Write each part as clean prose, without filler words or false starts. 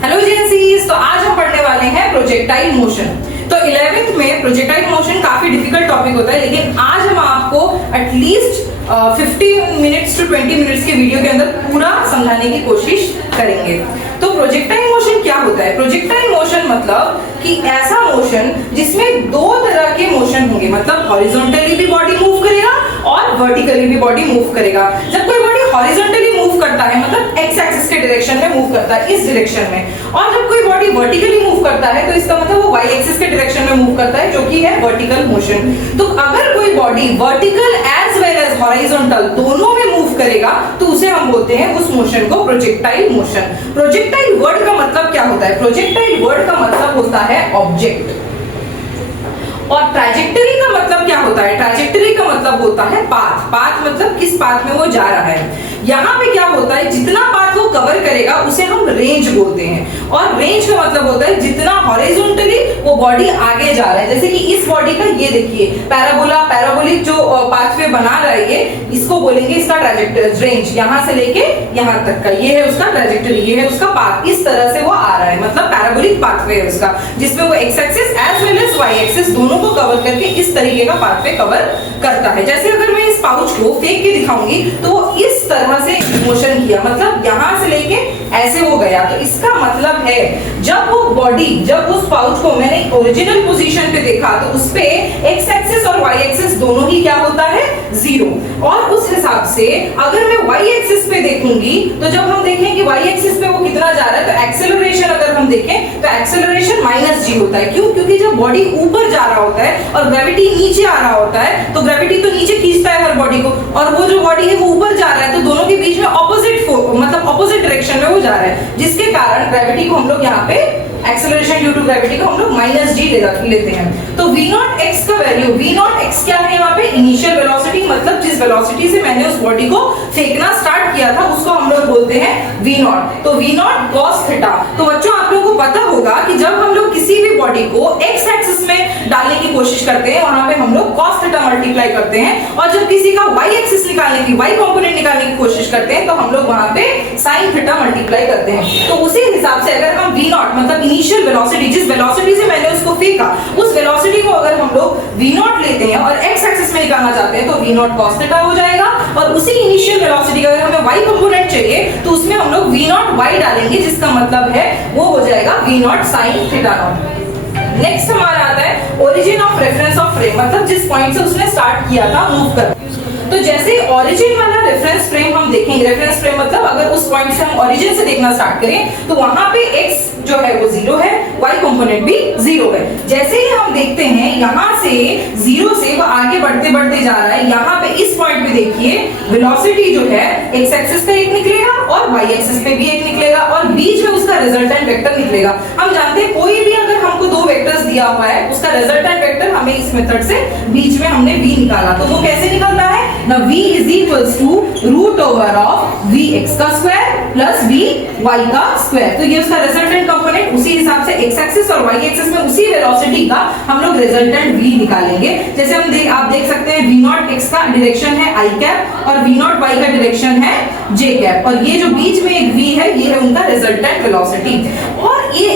Hello जेएनसीज, तो आज हम पढ़ने वाले हैं प्रोजेक्टाइल मोशन। तो 11th में प्रोजेक्टाइल मोशन काफी डिफिकल्ट टॉपिक होता है, लेकिन आज हम आपको एटलीस्ट 15 मिनट्स टू 20 मिनट्स के वीडियो के अंदर पूरा समझाने की कोशिश करेंगे। तो प्रोजेक्टाइल मोशन क्या होता है? प्रोजेक्टाइल मोशन मतलब कि ऐसा मोशन जिसमें दो तरह के मोशन होंगे, मतलब हॉरिजॉन्टली भी बॉडी मूव करेगा और वर्टिकली भी बॉडी मूव करेगा। जब कोई बॉडी हॉरिजॉन्टली मूव करता है मतलब एक्स एक्सिस के डायरेक्शन में मूव करता है, इस डायरेक्शन में, और जब कोई बॉडी वर्टिकली मूव करता है तो इसका मतलब वो वाई एक्सिस के डायरेक्शन में मूव करता है, जो कि है वर्टिकल मोशन। तो अगर कोई body vertical as well as horizontal दोनों में मूव करेगा तो उसे हम बोलते हैं उस मोशन को प्रोजेक्टाइल मोशन। प्रोजेक्टाइल वर्ड का मतलब क्या होता है? प्रोजेक्टाइल वर्ड का मतलब होता है ऑब्जेक्ट। और ट्रैजेक्टरी का मतलब क्या होता है? ट्रैजेक्टरी का मतलब होता है पाथ। पाथ मतलब किस पाथ में वो जा रहा है। यहाँ पे क्या होता है, जितना पाथ वो कवर करेगा उसे हम रेंज बोलते हैं। और रेंज का मतलब होता है जितना हॉरिजॉन्टली वो बॉडी आगे जा रहा है। जैसे कि इस बॉडी का ये देखिए पैराबोला, पैराबोलिक जो पाथवे बना रहा है ये, इसको बोलेंगे इसका ट्रैजेक्टरी रेंज, यहाँ से लेके यहाँ तक का ये है उसका ट्रैजेक्टरी, ये है उसका पाथ। इस तरह से वो आ रहा है, मतलब पैराबोलिक पाथवे है उसका, जिसमें वो x axis as well as y axis दोनों को कवर करके इस तरीके का पाथवे कवर करता है। जैसे अगर मैं इस पाउच को फेंक के दिखाऊंगी तो वो इस तरह से मोशन किया, मतलब यहां से लेके ऐसे हो गया। तो इसका मतलब है जब वो बॉडी, जब उस पाउच को मैंने ओरिजिनल पोजीशन पे देखा तो उस पे एक्स एक्सिस और वाई एक्सिस दोनों ही क्या होता है? जीरो। और उस हिसाब से अगर मैं वाई एक्सिस पे देखूंगी तो जब हम देखें कि वाई एक्सिस पे वो कितना जा रहा है तो एक्सेलरेशन अगर हम देखें तो एक्सेलरेशन -g होता है। क्यों? क्योंकि जब बॉडी ऊपर जा रहा होता है और ग्रेविटी नीचे आ रहा होता है तो ग्रेविटी तो नीचे खींचता है हर बॉडी को, और वो जो बॉडी है वो ऊपर जा रहा है, तो दोनों के बीच में ऑपोजिट मतलब ऑपोजिट डायरेक्शन में वो जा रहा है, जिसके कारण ग्रेविटी को हम लोग यहाँ पे एक्सेलरेशन ड्यू टू ग्रेविटी को हम लोग -g लेते हैं। तो v0x का वैल्यू, v0x क्या है यहाँ पे? इनिशियल वेलोसिटी, मतलब जिस वेलोसिटी से मैंने उस बॉडी को फेंकना स्टार्ट किया था उसको हम लोग बोलते हैं v0। तो v0 cos थीटा। तो बच्चों आप लोगों को पता होगा कि जब हम लोग किसी भी बॉडी को x एक्सिस में डालने की कोशिश करते हैं वहां पे हम लोग cos थीटा मल्टीप्लाई करते हैं, और जब किसी का y एक्सिस निकालने की, y कंपोनेंट निकालने की कोशिश करते हैं तो हम लोग वहां पे sin थीटा मल्टीप्लाई करते हैं। तो उसी हिसाब से अगर हम v0 मतलब इनिशियल वेलोसिटी, जिस वेलोसिटी से मैंने उसको फेंका उस वेलोसिटी को अगर हम लोग v0 लेते हैं और x एक्सिस में निकालना चाहते हैं तो v0 cos थीटा हो जाएगा। और उसी इनिशियल वेलोसिटी का अगर हमें y कंपोनेंट चाहिए तो उसमें हम लोग v0 y डालेंगे, जिसका मतलब है वो हो जाएगा v0 sin theta not. Next हमारा आता है origin of reference of frame, मतलब जिस पॉइंट से उसने स्टार्ट किया था मूव कर। तो जैसे ओरिजिन वाला रेफरेंस फ्रेम हम देखेंगे, रेफरेंस फ्रेम मतलब अगर उस पॉइंट से हम ओरिजिन से देखना स्टार्ट करें तो वहां पे x जो है वो 0 है, y कंपोनेंट भी 0 है। जैसे ही हम देखते हैं यहां से 0 से वो आगे बढ़ते बढ़ते जा रहा है, यहां पे इस पॉइंट पे देखिए वेलोसिटी जो है x एक्सिस पे एक निकलेगा और y एक्सिस पे भी एक निकलेगा, और बीच में उसका रिजल्टेंट वेक्टर निकलेगा। हम जानते हैं कोई भी अगर हमको दो वेक्टर्स दिया हुआ है उसका रिजल्टेंट वेक्टर हमें इस मेथड से बीच में हमने v निकाला, तो वो कैसे निकलता है ना? v is equals to root over of vx का स्क्वायर प्लस vy का स्क्वायर। तो ये उसका रिजल्टेंट कंपोनेंट, उसी हिसाब से x एक्सिस और y एक्सिस में उसी वेलोसिटी का हम लोग रिजल्टेंट v निकालेंगे। जैसे हम आप देख सकते हैं v0 x का डायरेक्शन है i कैप और v0 y का डायरेक्शन है j कैप, और ये जो बीच में एक v है ये है उनका रिजल्टेंट वेलोसिटी। और ये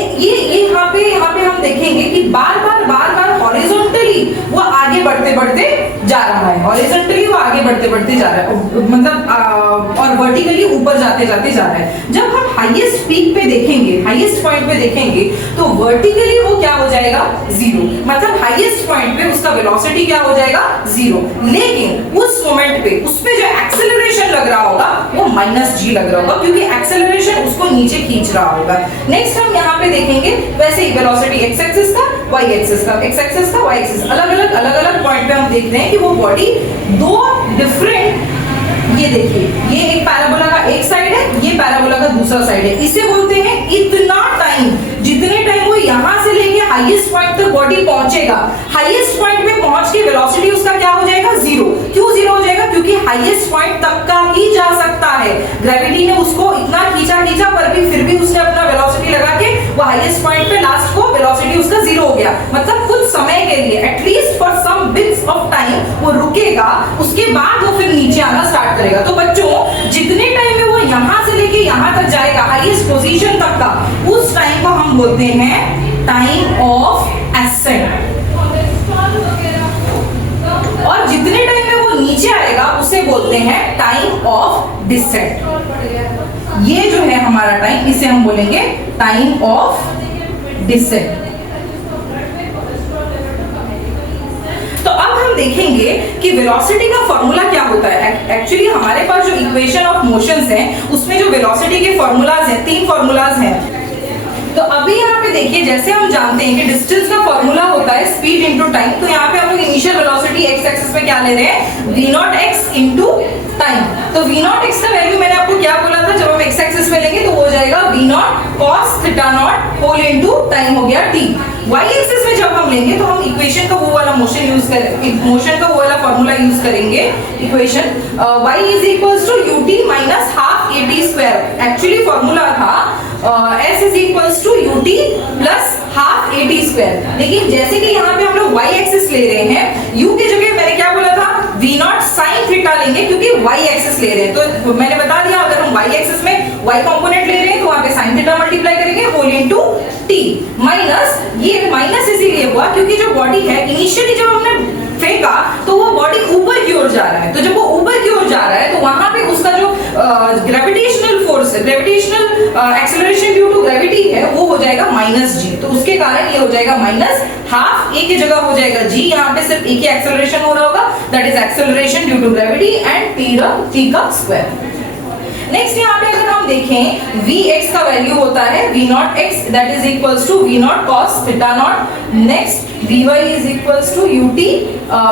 यहाँ पे हम देखेंगे कि बार बार हॉरिजॉन्टली वो आगे बढ़ते बढ़ते जा रहा है, हॉरिजॉन्टली वो आगे बढ़ते बढ़ते जा रहा है, मतलब और वर्टिकली ऊपर जाते जाते जा रहा है। जब हम हाईएस्ट पीक पे देखेंगे, हाईएस्ट पॉइंट पे देखेंगे तो वर्टिकली वो क्या हो जाएगा? 0, मतलब हाईएस्ट पॉइंट पे उसका वेलोसिटी क्या हो जाएगा? 0। लेकिन उस मोमेंट पे उस पे जो एक्सेलरेशन लग रहा होगा वो -g लग रहा होगा, क्योंकि एक्सेलरेशन उसको नीचे खींच रहा होगा। नेक्स्ट हम यहाँ पे देखेंगे वैसे ही वेलोसिटी x एक्सिस का, y एक्सिस का, x एक्सिस का, y एक्सिस, अलग-अलग पॉइंट पे हम देख रहे हैं कि वो बॉडी दो डिफरेंट, ये देखिए ये एक पैराबोला का एक साइड है, ये पैराबोला का दूसरा साइड है। इसे बोलते हैं इतना टाइम, जितने टाइम वो यहाँ से लेके हाईएस्ट पॉइंट तक बॉडी पहुंचेगा, हाईएस्ट पॉइंट पे पहुंच के वेलोसिटी उसका क्या हो जाएगा? 0। क्यों 0 हो जाएगा? क्योंकि हाईएस्ट पॉइंट तक का ही जा सकता है, ग्रेविटी ने उसको इतना खींचा पर भी फिर भी उसने अपना वेलोसिटी लगा के वो हाईएस्ट पॉइंट पे लास्ट को वेलोसिटी उसका 0 हो गया, मतलब कुछ समय के लिए at least for some bits of time वो रुकेगा, उसके बाद वो फिर नीचे आना स्टार्ट करेगा। तो बच्चों जितने टाइम में वो यहाँ से लेके यहाँ तक जाएगा हाईएस्ट पोजीशन तक का, उस हम बोलते हैं टाइम ऑफ एसेंट, और जितने टाइम में वो नीचे आएगा उसे बोलते हैं टाइम ऑफ डिसेंट। ये जो है हमारा टाइम, इसे हम बोलेंगे टाइम ऑफ डिसेंट। तो अब हम देखेंगे कि वेलोसिटी का फॉर्मूला क्या होता है। एक्चुअली हमारे पास जो इक्वेशन ऑफ मोशंस है उसमें जो वेलोसिटी के फॉर्मूलाज हैं, 3 फॉर्मूलाज हैं। तो अभी यहाँ पे देखिए, जैसे हम जानते हैं कि डिस्टेंस का फॉर्मूला होता है स्पीड इनटू टाइम, तो यहाँ पे हम लोग इनिशियल वेलोसिटी एक्स एक्सिस में क्या ले रहे हैं, v not x into time. तो v नॉट एक्स का वैल्यू मैंने आपको क्या बोला था, जब हम एक्स एक्सिस में लेंगे तो हो जाएगा v not cos theta not whole into time हो गया t। y एक्सिस में जब हम लेंगे तो हम इक्वेशन का वो वाला मोशन यूज करेंगे, मोशन का वो वाला फॉर्मूला यूज करेंगे। Equation y is equals to ut minus half at square. Actually formula था s is equals to ut plus half at square, लेकिन जैसे कि यहाँ पे हम लोग y एक्सिस ले रहे हैं, u की जगह मैंने क्या बोला था, v नॉट साइन थीटा लेंगे क्योंकि y एक्सिस ले रहे हैं। तो मैंने बता दिया अगर हम y एक्सिस में y कंपोनेंट ले रहे हैं तो वहां पे साइन थीटा मल्टीप्लाई करेंगे होल इनटू t माइनस, ये माइनस इसीलिए हुआ क्योंकि जो बॉडी है इनिशियली जब हमने फेंका तो वो बॉडी ऊपर की ओर जा रहा है, तो जब वो ऊपर की ओर जा रहा है तो वहां पे उसका जो ग्रेविटेशनल फोर्स है, gravitational acceleration due to gravity है, वो हो जाएगा माइनस जी। तो उसके कारण ये हो जाएगा माइनस हाफ a की जगह हो जाएगा g, यहाँ पे सिर्फ a की एक्सेलरेशन हो रहा होगा, that is acceleration due to gravity and t का स्क्वायर। नेक्स्ट यहाँ पे अगर हम देखें vx का वैल्यू होता है v not x that is equals to v not cos theta not. Next vy is equals to ut,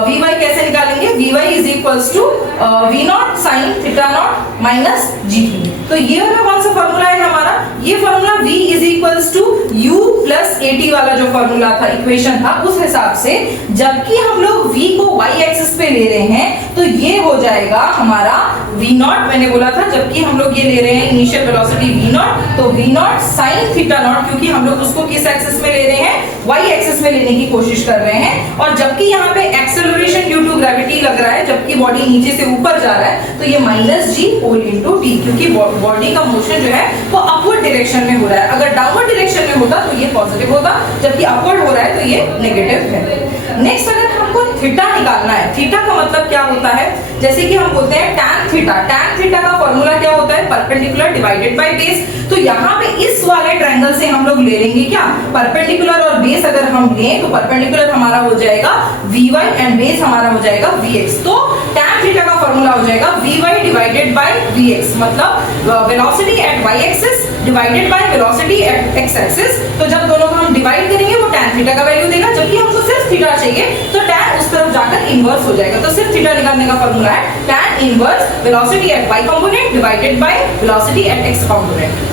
vy कैसे निकालेंगे, vy is equals to v not sin theta not minus gt। तो ये वाला कौन सा formula है हमारा, ये formula v is equals to u plus at वाला जो फॉर्मूला था, इक्वेशन था, उस हिसाब से जबकि हम लोग v को y एक्सिस पे ले रहे हैं तो ये हो जाएगा हमारा v नॉट, मैंने बोला था जबकि हम लोग ये ले रहे हैं इनिशियल वेलोसिटी v नॉट, तो v not sin theta not, क्योंकि हम लोग उसको किस एक्सिस में ले रहे हैं, y एक्सिस में लेने की कोशिश कर रहे हैं। और जबकि यहाँ पे एक्सेलरेशन ड्यू टू ग्रेविटी लग रहा है, जबकि बॉडी नीचे से ऊपर जा रहा है, तो ये माइनस जी होल इनटू टी, क्योंकि बॉडी का मोशन जो है वो अपवर्ड डायरेक्शन में हो रहा है। अगर डाउनवर्ड डायरेक्शन में होता तो ये पॉजिटिव होता, जबकि अपवर्ड हो रहा है तो ये नेगेटिव है। नेक्स्ट अगर हमको थीटा निकालना है, थीटा का मतलब क्या होता है, जैसे कि हम बोलते हैं tan थीटा, tan थीटा का फॉर्मूला क्या होता है, परपेंडिकुलर डिवाइडेड बाय बेस। तो यहाँ पे इस वाले ट्रायंगल से हम लोग ले लेंगे क्या, परपेंडिकुलर और बेस अगर हम लें तो परपेंडिकुलर हमारा हो जाएगा vy एंड बेस हमारा हो जाएगा vx। तो tan थीटा का फॉर्मूला हो जाएगा vy डिवाइडेड बाय vx, मतलब velocity at y axis divided by velocity at x axis. तो जब दोनों को हम डिवाइड करेंगे वो tan थीटा का वैल्यू देगा, जबकि हमको सिर्फ थीटा चाहिए तो tan उस तरफ जाकर इनवर्स हो जाएगा। तो सिर्फ थीटा निकालने का फॉर्मूला है tan inverse velocity at y component divided by velocity at x component.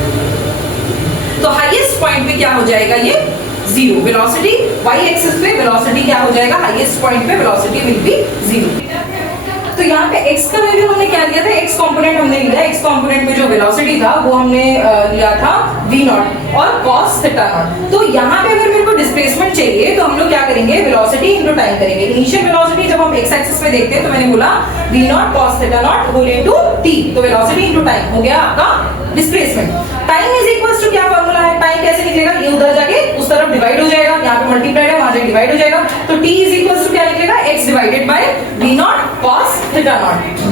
तो हाईएस्ट पॉइंट पे क्या हो जाएगा, ये जीरो, वेलोसिटी y एक्सिस पे वेलोसिटी क्या हो जाएगा, हाईएस्ट पॉइंट पे वेलोसिटी विल बी जीरो। तो यहाँ पे x का वैल्यू हमने क्या लिया था, x कंपोनेंट हमने लिया, x कंपोनेंट में जो वेलोसिटी था वो हमने लिया था v नॉट और cos थीटा नॉट। तो यहाँ पे अगर मेरे को डिस्प्लेसमेंट चाहिए तो हम लोग क्या करेंगे, वेलोसिटी इनटू टाइम करेंगे। इनिशियल वेलोसिटी जब हम x एक्सिस पे देखते हैं तो मैंने बोला v not cos theta not whole into t, तो वेलोसिटी इनटू टाइम हो गया आपका displacement. Time is equals to क्या फॉर्मूला है, टाइम कैसे निकलेगा, ये उधर जाके उस तरफ डिवाइड हो जाएगा, यहाँ पे मल्टीप्लाइड है वहां जाके डिवाइड हो जाएगा, तो t इज इक्वल्स टू क्या निकलेगा, x divided by v not cos theta not.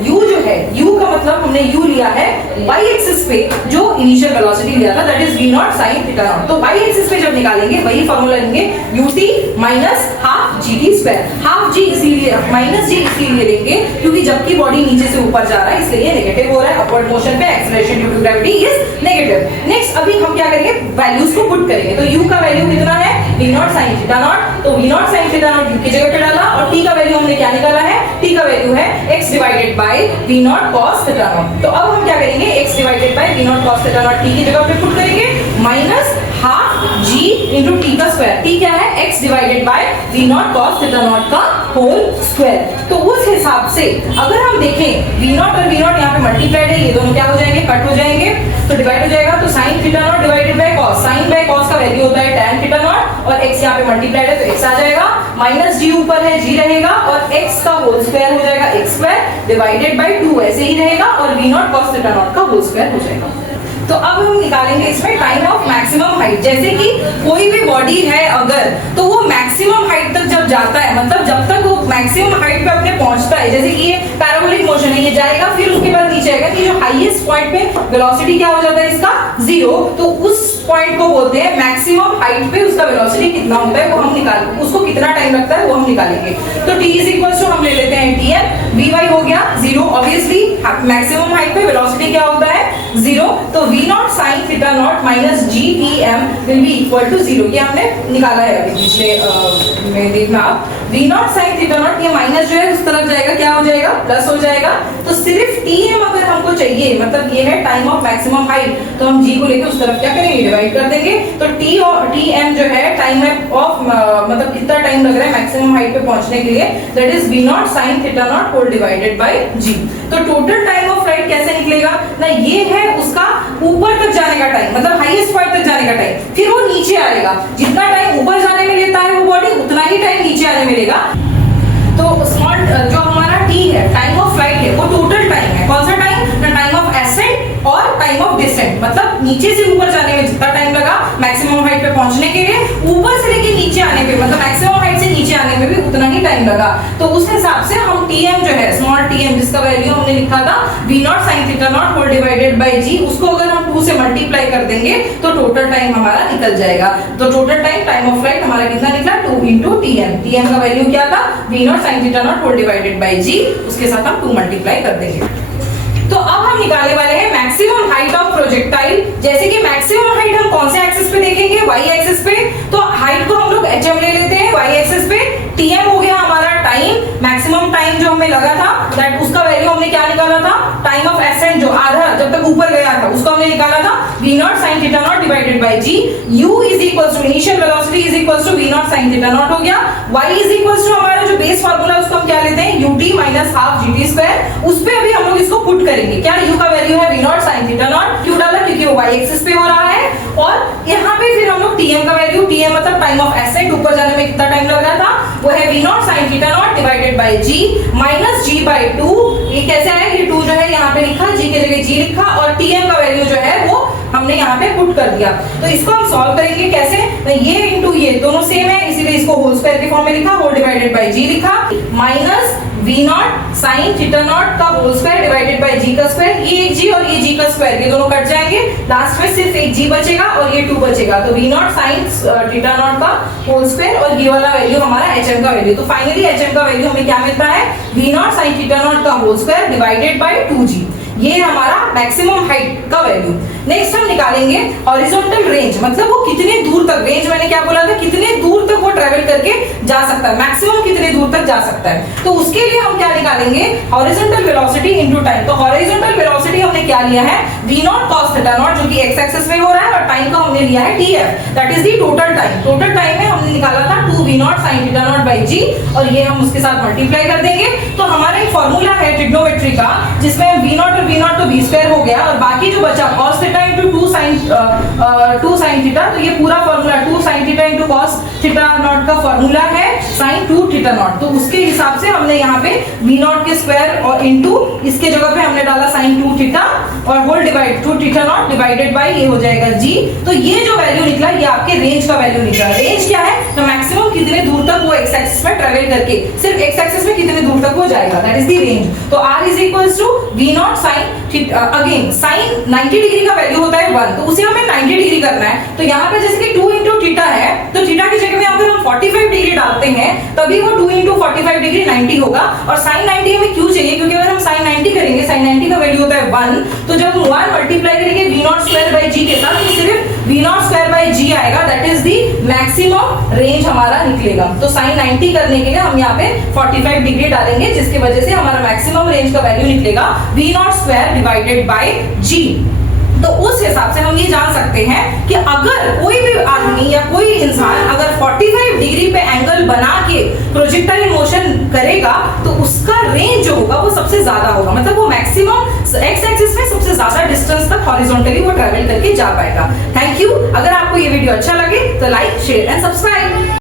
u जो है, u का मतलब हमने u लिया है y एक्सिस पे जो इनिशियल वेलोसिटी लिया था, that is v not sin theta naught. तो y एक्सिस पे जब निकालेंगे वही फॉर्मूला लेंगे ut minus half gt square, half g इसीलिए माइनस g इसीलिए लेंगे क्योंकि जबकि बॉडी नीचे से ऊपर जा रहा है इसलिए ये नेगेटिव हो रहा है, अपवर्ड मोशन पे acceleration due to gravity is negative. Next अभी हम क्या करेंगे, वैल्यूज को पुट करेंगे। तो u का वैल्यू कितना है, v not sin theta naught, तो v not sin theta not u की जगह पे डाला, और t का वैल्यू हमने क्या निकाला है, t का वैल्यू है x divided by v not cos theta naught. तो अब हम क्या करेंगे, x divided by v not cos theta not t की जगह पे पुट करेंगे, minus half g into t का स्क्वायर, t क्या है, x divided by v not cos theta naught का होल स्क्वायर। तो उस हिसाब से अगर हम देखें v नॉट और v नॉट यहाँ पे मल्टीप्लाइड है, ये दोनों क्या हो जाएंगे, कट हो जाएंगे, तो डिवाइड हो जाएगा, तो sin theta naught divided by cos, sin by cos का वैल्यू होता है tan थीटा नॉट, और x यहाँ पे मल्टीप्लाइड है तो x आ जाएगा, माइनस g ऊपर है g रहेगा, और x का होल स्क्वायर हो जाएगा x स्क्वायर डिवाइडेड बाय 2 ऐसे ही रहेगा, और v not cos theta naught का होल स्क्वायर हो जाएगा। तो अब हम निकालेंगे इसमें टाइम ऑफ मैक्सिमम हाइट। जैसे कि कोई भी बॉडी है अगर, तो वो मैक्सिमम हाइट तक जब जाता है, मतलब जब तक वो मैक्सिमम हाइट पे अपने पहुंचता है, जैसे कि ये पैराबोलिक मोशन है, ये जाएगा फिर उसके बाद नीचे आएगा, कि जो हाईएस्ट पॉइंट पे वेलोसिटी क्या हो जाता है इसका 0, तो उस पॉइंट को बोलते हैं मैक्सिमम हाइट पे उसका वेलोसिटी कितना होता है, वो हम निकाल, उसको कितना टाइम लगता है वो हम निकालेंगे। तो t इज इक्वल टू हम ले लेते हैं tm, vy हो गया 0, ऑब्वियसली मैक्सिमम हाइट पे वेलोसिटी क्या होता है 0, तो v not sin theta not minus g tm will be equal to 0। ये हमने निकाला है अभी पिछले में, देखना आप v not sin theta not, ये माइनस जो है उस तरफ जाएगा, क्या हो जाएगा प्लस हो जाएगा। तो सिर्फ tm अगर हमको चाहिए, मतलब ये है टाइम ऑफ मैक्सिमम हाइट, तो हम g को लेके उस तरफ क्या करेंगे डिवाइड कर देंगे। तो t और tm जो है टाइम ऑफ मतलब कितना टाइम लग रहा है मैक्सिमम हाइट पे पहुंचने के लिए, that is v not sin theta not whole divided by g। तो टोटल टाइम ऑफ फ्लाइट कैसे निकलेगा ना, ये है उसका ऊपर तक जाने का टाइम, मतलब हाईएस्ट पॉइंट तक जाने का टाइम, फिर वो नीचे आएगा, जितना टाइम ऊपर जाने में लेता है वो बॉडी उतना ही टाइम नीचे आने में लेगा। तो स्मॉल जो हमारा t है, टाइम ऑफ फ्लाइट है, वो टोटल टाइम है। कौन सा टाइम, टाइम ऑफ एसेंट और टाइम ऑफ डिसेंट, मतलब नीचे से ऊपर जाने में जितना टाइम लगा मैक्सिमम हाइट पे पहुंचने के लिए, ऊपर से लेके नीचे आने पे, मतलब मैक्सिमम हाइट से नीचे आने में भी उतना ही टाइम लगा। तो उस हिसाब से हम tm जो है स्मॉल tm, जिसका वैल्यू हमने लिखा था v not sin theta not whole divided by g, उसको अगर हम 2 से मल्टीप्लाई कर देंगे तो टोटल टाइम हमारा निकल जाएगा। तो टोटल टाइम ऑफ फ्लाइट हमारा कितना निकला 2 into tm। tm का वैल्यू क्या था v not sin theta not whole divided by g, उसके साथ हम 2 मल्टीप्लाई कर देंगे। तो अब हम निकालने वाले हैं मैक्सिमम हाइट ऑफ प्रोजेक्टाइल। जैसे कि मैक्सिमम हाइट हम कौन से एक्सिस पे देखेंगे, y एक्सिस पे, तो हाइट को हम लोग hm ले लेते हैं, y एक्सिस पे tm हो गया हमारा टाइम, मैक्सिमम टाइम जो हमें लगा था, दैट उसका वैल्यू हमने क्या निकाला था, टाइम ऑफ एसेंट जो आधा जब तक ऊपर गया था उसको हमने निकाला था v not sin theta naught divided by g। u is equals to initial velocity is equals to v not sin theta naught हो गया। y इज इक्वल्स टू हमारा जो बेस फार्मूला उसको हम क्या लेते हैं ut minus half gt square, उस पे अभी हम लोग इसको पुट करेंगे। क्या u का वैल्यू है v not sin theta not, क्यों डाला, क्योंकि वो y एक्सिस पे हो रहा है, और यहाँ पे फिर हम लोग tm का वैल्यू, tm मतलब टाइम ऑफ एसेंट, ऊपर जाने में कितना टाइम लग रहा था, वो है v not sin theta naught divided by g minus g by 2। ये कैसे आया, ये 2 जो है यहाँ पे लिखा, g के जगह g लिखा, और tm का वैल्यू जो है वो हमने यहाँ पे पुट कर दिया। तो इसको हम सॉल्व करेंगे कैसे, तो ये इनटू ये दोनों सेम है, इसीलिए इसको होल स्क्वायर के फॉर्म में लिखा, होल डिवाइडेड बाय g लिखा, minus v not sin theta naught का whole square divided by g का स्क्वायर, ये एक g और ये g का स्क्वायर, ये दोनों कट जाएंगे, लास्ट में सिर्फ एक g बचेगा और ये 2 बचेगा। तो v not sin theta naught का होल स्क्वायर और ये वाला वैल्यू हमारा hm का वैल्यू। तो फाइनली hm का वैल्यू हमें क्या मिलता है, v not sin theta naught का whole square divided by 2g। ये हमारा मैक्सिमम हाइट का वैल्यू। नेक्स्ट हम निकालेंगे हॉरिजॉन्टल रेंज, मतलब वो कितने दूर तक, रेंज मैंने क्या बोला था, कितने दूर तक वो ट्रेवल करके जा सकता है, मैक्सिमम कितने दूर तक जा सकता है। तो उसके लिए हम क्या निकालेंगे, हॉरिजॉन्टल वेलोसिटी इनटू टाइम। तो हॉरिजॉन्टल वेलोसिटी हमने क्या लिया है v not cos theta not, जो कि x एक्सिस में हो रहा है, और टाइम का हमने लिया है tf, that is the total time. Total time में हमने निकाला था 2 v not sin theta naught by g, और ये हम उसके साथ मल्टीप्लाई कर देंगे। तो हमारा एक फार्मूला है ट्रिग्नोमेट्री का, जिसमें v नॉट और v नॉट तो v स्क्वायर हो गया, और बाकी जो बचा cos theta into 2 sin theta, तो ये पूरा formula 2 sin theta into cos theta naught का फार्मूला है sin 2 थीटा नॉट। तो उसके हिसाब से हमने यहाँ पे v नॉट के स्क्वायर और इनटू इसके जगह पे हमने डाला sin 2 थीटा और whole divide 2 theta naught divided bye ये हो जाएगा g। तो ये जो वैल्यू निकला ये आपके रेंज का वैल्यू निकला। रेंज क्या है, तो मैक्सिमम कितने दूर तक वो x एक्सिस में ट्रेवल करके, सिर्फ x एक्सिस में कितने दूर तक वो जाएगा, दैट इज द रेंज। तो r is equals to v not sin again sin 90 degree का वैल्यू होता है 1, तो उसे हमें 90 डिग्री करना है। तो यहाँ पे जैसे कि 2 इंटू थीटा है, तो थीटा की जगह में अगर हम 45 डिग्री डालते हैं तभी वो 2 इंटू 45 डिग्री 90 होगा। और sin 90 हमें क्यों चाहिए, क्योंकि अगर हम sin 90 करेंगे, sin 90 का वैल्यू होता है 1, तो जब हम 1 मल्टीप्लाई करेंगे v not square by g के साथ, तो सिर्फ v not square by g आएगा, that is the maximum range हमारा निकलेगा। तो sin 90 करने के लिए हम यहाँ पे 45 डिग्री डालेंगे, जिसकी वजह से हमारा मैक्सिमम रेंज का वैल्यू निकलेगा v not square divided by g। तो उस हिसाब से हम ये जान सकते हैं कि अगर कोई भी आदमी या कोई इंसान अगर 45 डिग्री पे एंगल बना के प्रोजेक्टाइल मोशन करेगा, तो उसका रेंज जो होगा वो सबसे ज्यादा होगा, मतलब वो मैक्सिमम एक्स एक्सिस में सबसे ज्यादा डिस्टेंस तक हॉरिजॉन्टली वो ट्रैवल करके जा पाएगा। Thank you. अगर आपको ये वीडियो अच्छा लगे तो लाइक, शेयर एंड सब्सक्राइब।